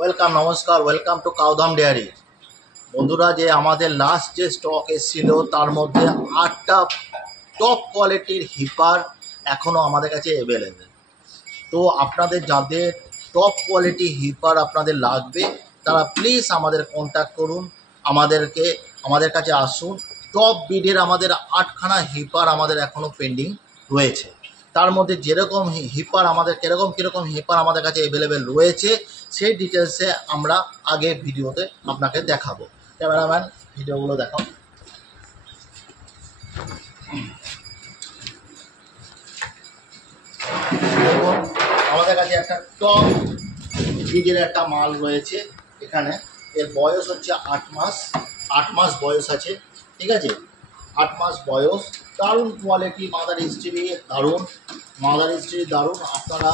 Welcome, নমস্কার, welcome to কাউধাম dairy. বন্ধুরা, যে আমাদের লাস্ট যে স্টক এসেছিল তার মধ্যে 8টা টপ কোয়ালিটির হিপার এখনও আমাদের কাছে অ্যাভেলেবেল। তো আপনাদের যাদের টপ কোয়ালিটি হিপার আপনাদের লাগবে তারা প্লিজ আমাদের কন্ট্যাক্ট করুন, আমাদের কাছে আসুন। টপ বিডের আমাদের 8খানা হিপার আমাদের এখনও পেন্ডিং রয়েছে। তার মধ্যে যেরকম হিপার আমাদের কীরকম হিপার আমাদের কাছে অ্যাভেলেবেল রয়েছে সেই ডিটেলসে আমরা আগে ভিডিওতে আপনাকে দেখাবো। ক্যামেরাম্যান, ভিডিওগুলো দেখাও। দেখুন, আমাদের কাছে একটা টপ বিডের একটা মাল রয়েছে এখানে। এর বয়স হচ্ছে 8 মাস বয়স আছে, ঠিক আছে? 8 মাস বয়স, দারুণ কোয়ালিটি, মাদার হিস্ট্রি দারুণ। আপনারা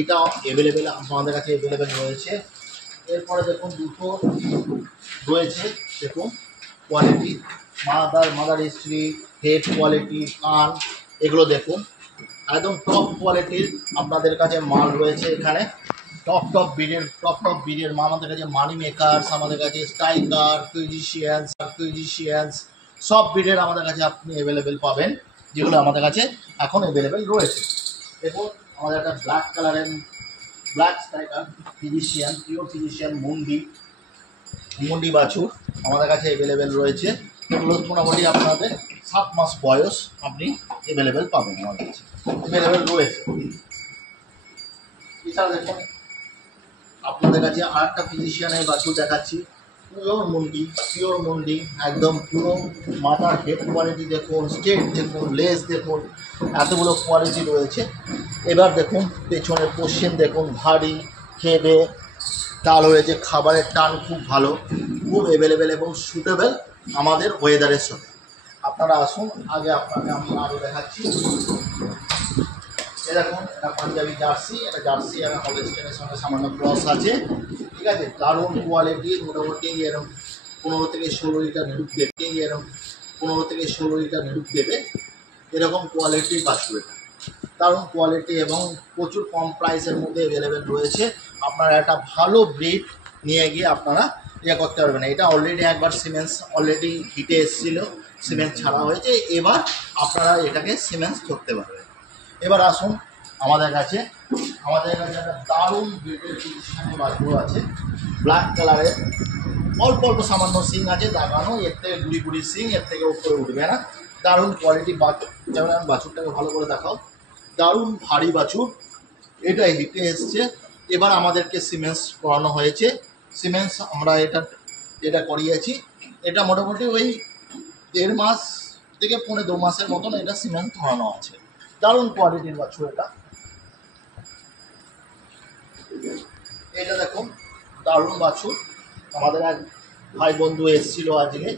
এটা অ্যাভেলেবেল আমাদের কাছে অ্যাভেলেবেল রয়েছে। এরপরে দেখুন দুটো রয়েছে, দেখুন quality, mother history, head quality, কান, এগুলো দেখুন একদম টপ কোয়ালিটির আপনাদের কাছে মাল রয়েছে এখানে। টপ বিডের মাল আমাদের কাছে। মানি মেকার্স আমাদের কাছে, স্ট্রাইকার, কুইজিশিয়ান্স সব বিডের আমাদের কাছে আপনি অ্যাভেলেবেল পাবেন, যেগুলো আমাদের কাছে এখন অ্যাভেলেবেল রয়েছে। দেখুন আমাদের একটা ব্ল্যাক কালারের black striker physician, pure physician মুন্ডি বাছুর আমাদের কাছে অ্যাভেলেবেল রয়েছে। এগুলো মোটামুটি আপনাদের 7 মাস বয়স আপনি অ্যাভেলেবেল পাবেন, আমাদের কাছে অ্যাভেলেবেল রয়েছে। এছাড়া দেখুন আপনাদের কাছে আরেকটা ফিজিশিয়ানের বাছুর দেখাচ্ছি, পিওর মুন্ডি, একদম পুরো মাথার হেড কোয়ালিটি দেখুন, স্টেট দেখুন, লেস দেখুন, এতগুলো কোয়ালিটি রয়েছে। এবার দেখুন পেছনের পশ্চিম দেখুন, ভারী, খেবে টাল হয়েছে, খাবারের টান খুব ভালো, খুব অ্যাভেলেবেল এবং সুটেবেল আমাদের ওয়েদারের সাথে। আপনারা আসুন, আগে আপনাকে আমি আরও দেখাচ্ছি। এরকম একটা পাঞ্জাবি জার্সি, একটা জার্সি আর হলস্টেনের সঙ্গে সামান্য ক্রস আছে, ঠিক আছে? দারুণ কোয়ালিটি, মোটামুটি এরকম 15 থেকে 16 লিটার দুধ দেবে, এরকম কোয়ালিটির বাছুর। এটা দারুণ কোয়ালিটি এবং প্রচুর কম প্রাইসের মধ্যে অ্যাভেলেবেল রয়েছে। আপনারা একটা ভালো ব্রিড নিয়ে গিয়ে আপনারা করতে পারবেন। এটা অলরেডি একবার সিমেন্স অলরেডি হিটে এসেছিল, সিমেন্স ছাড়া হয়েছে, এবার আপনারা এটাকে সিমেন্স করতে পারবেন। এবার আসুন আমাদের কাছে একটা দারুণ ব্রিডের পজিশনে বাছুর আছে, ব্ল্যাক কালারের, অল্প সামান্য সিং আছে দাগানো, এর থেকে গুড়ি সিং, এর থেকে উপরে উঠবে না। দারুণ কোয়ালিটি বাছুর। যেমন আমি বাছুরটাকে ভালো করে দেখাও, দারুণ ভারী বাছুর, এটা হিটে এসছে। এবার আমাদেরকে সিমেন্স করানো হয়েছে, সিমেন্স আমরা এটা করিয়েছি। এটা মোটামুটি ওই 1.5 মাস থেকে 2.5 মাসের মতন এটা সিমেন্স করানো আছে। দারুণ কোয়ালিটির বাছুর এটা দেখুন, দারুণ বাছুর। আমাদের এক ভাই বন্ধু এসেছিল আজকে,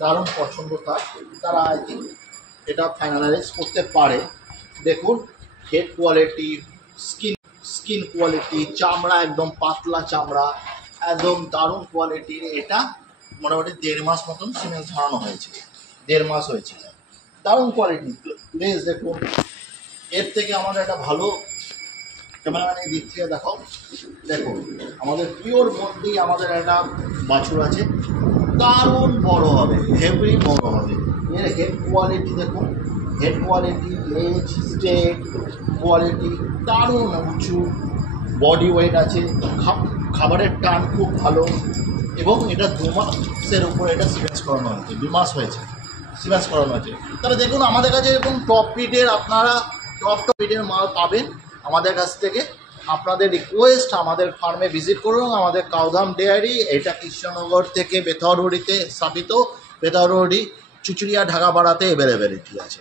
দারুণ পছন্দ তারা আই থিঙ্ক এটা ফাইনালাইজ করতে পারে। দেখুন হেড কোয়ালিটি, স্কিন কোয়ালিটি, চামড়া একদম পাতলা চামড়া, একদম দারুণ কোয়ালিটির। এটা মোটামুটি 1.5 মাস মতন সিমেন্স ধরানো হয়েছে, 1.5 মাস হয়েছে। দারুণ কোয়ালিটি, প্লিজ দেখুন। এর থেকে আমাদের একটা ভালো, ক্যামেরাম্যান এই দিক থেকে দেখো, দেখুন আমাদের পিওর মধ্যেই আমাদের একটা বাছুর আছে, দারুণ বড় হবে, হেভি বড় হবে। এর হেড কোয়ালিটি দেখুন, হেড কোয়ালিটি, লেজ, স্টেট কোয়ালিটি দারুণ উঁচু, বডি ওয়েট আছে, খাবারের টান খুব ভালো, এবং এটা 2 মাসের উপরে এটা সিমেন্স করানো হয়েছে, 2 মাস হয়েছে সিমেন্স করানো হয়েছে। তাহলে দেখুন আমাদের কাছে এরকম টপ বিডের মাল পাবেন আমাদের কাছ থেকে। আপনাদের রিকোয়েস্ট, আমাদের ফার্মে ভিজিট করুন, আমাদের কাউধাম ডেয়ারি, এটা কৃষ্ণনগর থেকে বেথরহরিতে স্থাপিত। বেথরহরি চুচুড়িয়া ঢাকাপাড়াতে অ্যাভেলেবেলিটি আছে,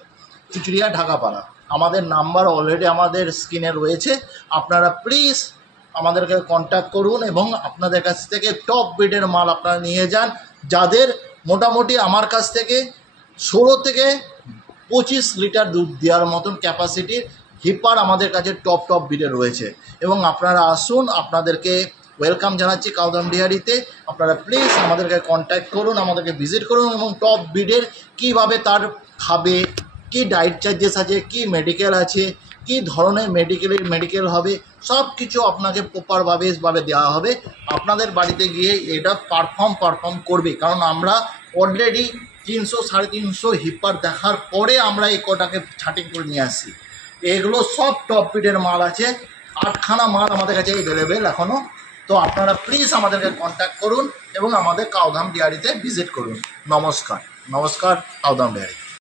চুচুড়িয়া ঢাকাপাড়া। আমাদের নাম্বার অলরেডি আমাদের স্ক্রিনে রয়েছে, আপনারা প্লিজ আমাদেরকে কন্ট্যাক্ট করুন এবং আপনাদের কাছ থেকে টপ বিডের মাল আপনারা নিয়ে যান। যাদের মোটামুটি আমার কাছ থেকে 16 থেকে 25 লিটার দুধ দেওয়ার মতন ক্যাপাসিটির হিপার আমাদের কাছে টপ বিডে রয়েছে। এবং আপনারা আসুন, আপনাদেরকে ওয়েলকাম জানাচ্ছি কাউধাম ডেয়ারিতে। আপনারা প্লিজ আমাদেরকে কন্ট্যাক্ট করুন, আমাদেরকে ভিজিট করুন, এবং টপ বিডের কীভাবে তার খাবে, কী ডায়েট চার্জেস আছে, কী মেডিকেল আছে, কী ধরনের মেডিকেল হবে, সব কিছু আপনাকে প্রপারভাবে দেওয়া হবে। আপনাদের বাড়িতে গিয়ে এটা পারফর্ম করবে, কারণ আমরা অলরেডি 300 350 হিপার দেখার পরে আমরা এই কটাকে ছাঁটিং করে নিয়ে আসি। এগুলো সব টপ পিডের মাল আছে, 8খানা মাল আমাদের কাছে অ্যাভেলেবেল এখনও। তো আপনারা প্লিজ আমাদেরকে কন্ট্যাক্ট করুন এবং আমাদের কাউধাম ডেয়ারিতে ভিজিট করুন। নমস্কার, কাউধাম ডেয়ারি।